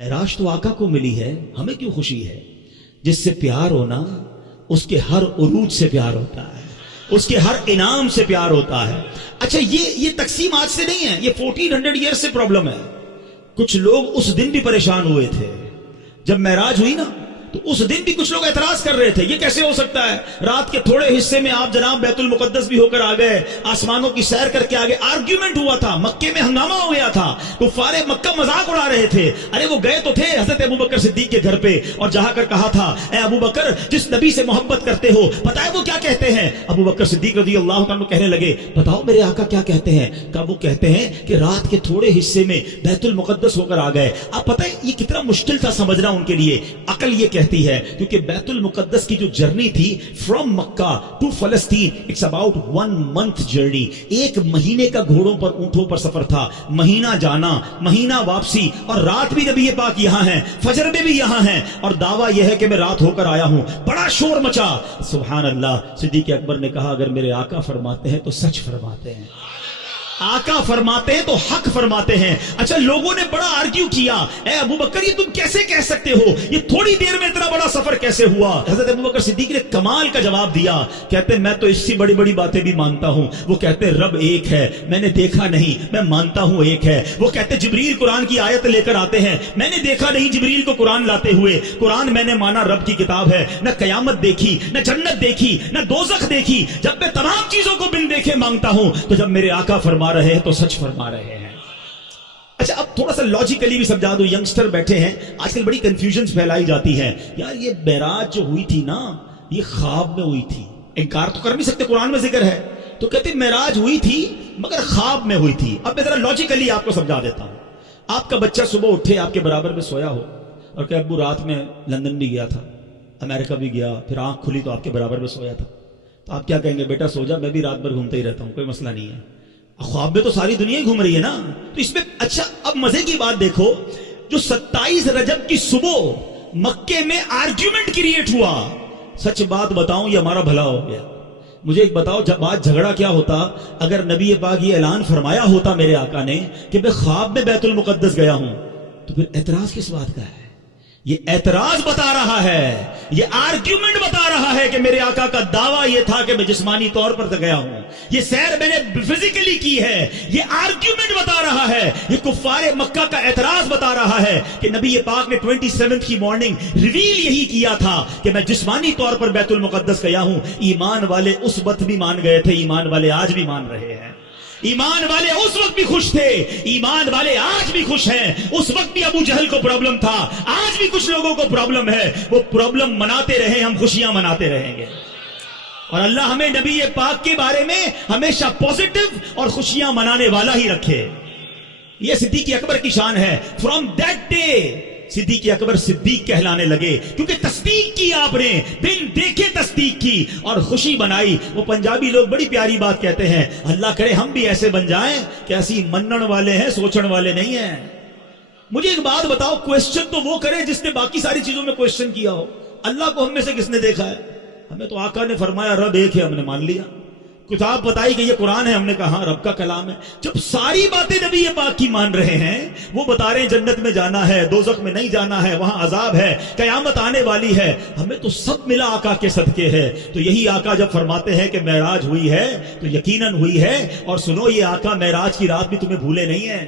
एराश तो आका को मिली है, हमें क्यों खुशी है? जिससे प्यार होना उसके हर उरूज से प्यार होता है, उसके हर इनाम से प्यार होता है। अच्छा, ये तकसीम आज से नहीं है, ये 1400 ईयर्स से प्रॉब्लम है। कुछ लोग उस दिन भी परेशान हुए थे जब मेराज हुई ना, तो उस दिन भी कुछ लोग एतराज कर रहे थे, ये कैसे हो सकता है? रात के थोड़े हिस्से में आप जनाब बैतुल मुकद्दस भी होकर आ गए, आसमानों की सैर करके आ गए। आर्ग्यूमेंट हुआ था, मक्के में हंगामा हो गया था, कुफ्फारे मक्का मजाक उड़ा रहे थे। अरे वो गए तो थे हजरत अबू बकर सिद्दीक के घर पे और जहां कर कहा था, ए अबू बकर, जिस नबी से मोहब्बत करते हो, पता है वो क्या कहते हैं? अबू बकर सिद्दीक रज़ी अल्लाह तआला कहने लगे, बताओ मेरे आका क्या कहते हैं? कब वो कहते हैं कि रात के थोड़े हिस्से में बैतुल मुकद्दस होकर आ गए। अब पता है ये कितना मुश्किल था समझना उनके लिए। अकल ये कहती है, क्योंकि बैतुल मुकद्दस की जो जर्नी थी फ्रॉम मक्का टू फलस्तीन, इट्स अबाउट 1 मंथ जर्नी। 1 महीने का घोड़ों पर ऊंटों पर सफर था, महीना जाना महीना वापसी, और रात भी नबी पाक यहां है, फजर में भी यहां है, और दावा यह है कि मैं रात होकर आया हूं। बड़ा शोर मचा। सुभान अल्लाह। सिद्दीक अकबर ने कहा, अगर मेरे आका फरमाते हैं तो सच फरमाते हैं, आका फरमाते हैं तो हक फरमाते हैं। अच्छा, लोगों ने बड़ा आर्ग्यू किया, ए अबू बकर ये तुम कैसे कह सकते हो, ये थोड़ी देर में इतना बड़ा सफर कैसे हुआ? हजरत अबू बकर सिद्दीक ने कमाल का जवाब दिया, कहते मैं तो इससे बड़ी बड़ी बातें भी मानता हूं। वो कहते रब एक है, मैंने देखा नहीं, मैं मानता हूं एक है। वो कहते जिब्रील कुरान की आयत लेकर आते हैं, मैंने देखा नहीं जिब्रील को कुरान लाते हुए। कुरान मैंने माना रब की किताब है, न कयामत देखी, न जन्नत देखी, न दोजख देखी। जब मैं तमाम चीजों को बिन देखे मांगता हूं, तो जब मेरे आका फरमा रहे हैं तो सच फरमा रहे हैं। अच्छा, अब थोड़ा सा लॉजिकली भी समझा दो। यंगस्टर बैठे हैं, आजकल बड़ी कंफ्यूजन्स फैलाई जाती है, यार ये मेराज जो हुई थी ना, ये ख्वाब में हुई थी। इनकार तो कर नहीं सकते, कुरान में जिक्र है। तो कहते मेराज हुई थी मगर ख्वाब में हुई थी। अब मैं जरा लॉजिकली आपको समझा देता हूं। आपका बच्चा सुबह उठे, आपके बराबर में सोया हो और कहे अब्बू रात में लंदन भी गया था, अमेरिका भी गया, फिर आंख खुली तो आपके बराबर में सोया था। तो आप क्या कहेंगे? बेटा सो जा, मैं भी रात भर घूमते ही रहता हूं, कोई मसला नहीं है। ख्वाब में तो सारी दुनिया ही घूम रही है ना, तो इसमें अच्छा अब मजे की बात देखो, जो 27 रजब की सुबह मक्के में आर्ग्यूमेंट क्रिएट हुआ, सच बात बताऊं ये हमारा भला हो गया। मुझे एक बताओ, जब बात झगड़ा क्या होता अगर नबी पाक ये ऐलान फरमाया होता मेरे आका ने कि मैं ख्वाब में बैतुल मुकद्दस गया हूं, तो फिर एतराज किस बात का है? ये एतराज बता रहा है, ये आर्ग्यूमेंट बता रहा है कि मेरे आका का दावा ये था कि मैं जिस्मानी तौर पर गया हूं, ये सैर मैंने फिजिकली की है। ये आर्ग्यूमेंट बता रहा है, ये कुफ्फारे मक्का का एतराज बता रहा है कि नबी पाक ने 27 की मॉर्निंग रिवील यही किया था कि मैं जिस्मानी तौर पर बैतुल मुकद्दस गया हूं। ईमान वाले उस वक्त भी मान गए थे, ईमान वाले आज भी मान रहे हैं। ईमान वाले उस वक्त भी खुश थे, ईमान वाले आज भी खुश हैं। उस वक्त भी अबू जहल को प्रॉब्लम था, आज भी कुछ लोगों को प्रॉब्लम है। वो प्रॉब्लम मनाते रहे, हम खुशियां मनाते रहेंगे। और अल्लाह हमें नबी पाक के बारे में हमेशा पॉजिटिव और खुशियां मनाने वाला ही रखे। ये सिद्दीक अकबर की शान है। From that day Siddiq Akbar Siddiq कहलाने लगे, क्योंकि तस्दीक की आपने, बिन देखे तस्दीक की और खुशी बनाई। वो पंजाबी लोग बड़ी प्यारी बात कहते हैं, अल्लाह करे हम भी ऐसे बन जाएं कि ऐसी मनन वाले हैं, सोचण वाले नहीं हैं। मुझे एक बात बताओ, क्वेश्चन तो वो करे जिसने बाकी सारी चीजों में क्वेश्चन किया हो। अल्लाह को हम में से किसने देखा है? हमें तो आका ने फरमाया रब एक है, हमने मान लिया। किताब बताई कि ये कुरान है, हमने कहा रब का कलाम है। जब सारी बातें नबी पाक की मान रहे हैं, वो बता रहे हैं जन्नत में जाना है, दोज़ख में नहीं जाना है, वहां अजाब है, कयामत आने वाली है, हमें तो सब मिला आका के सदके है। तो यही आका जब फरमाते हैं कि मेराज हुई है तो यकीनन हुई है। और सुनो, ये आका मेराज की रात भी तुम्हें भूले नहीं है।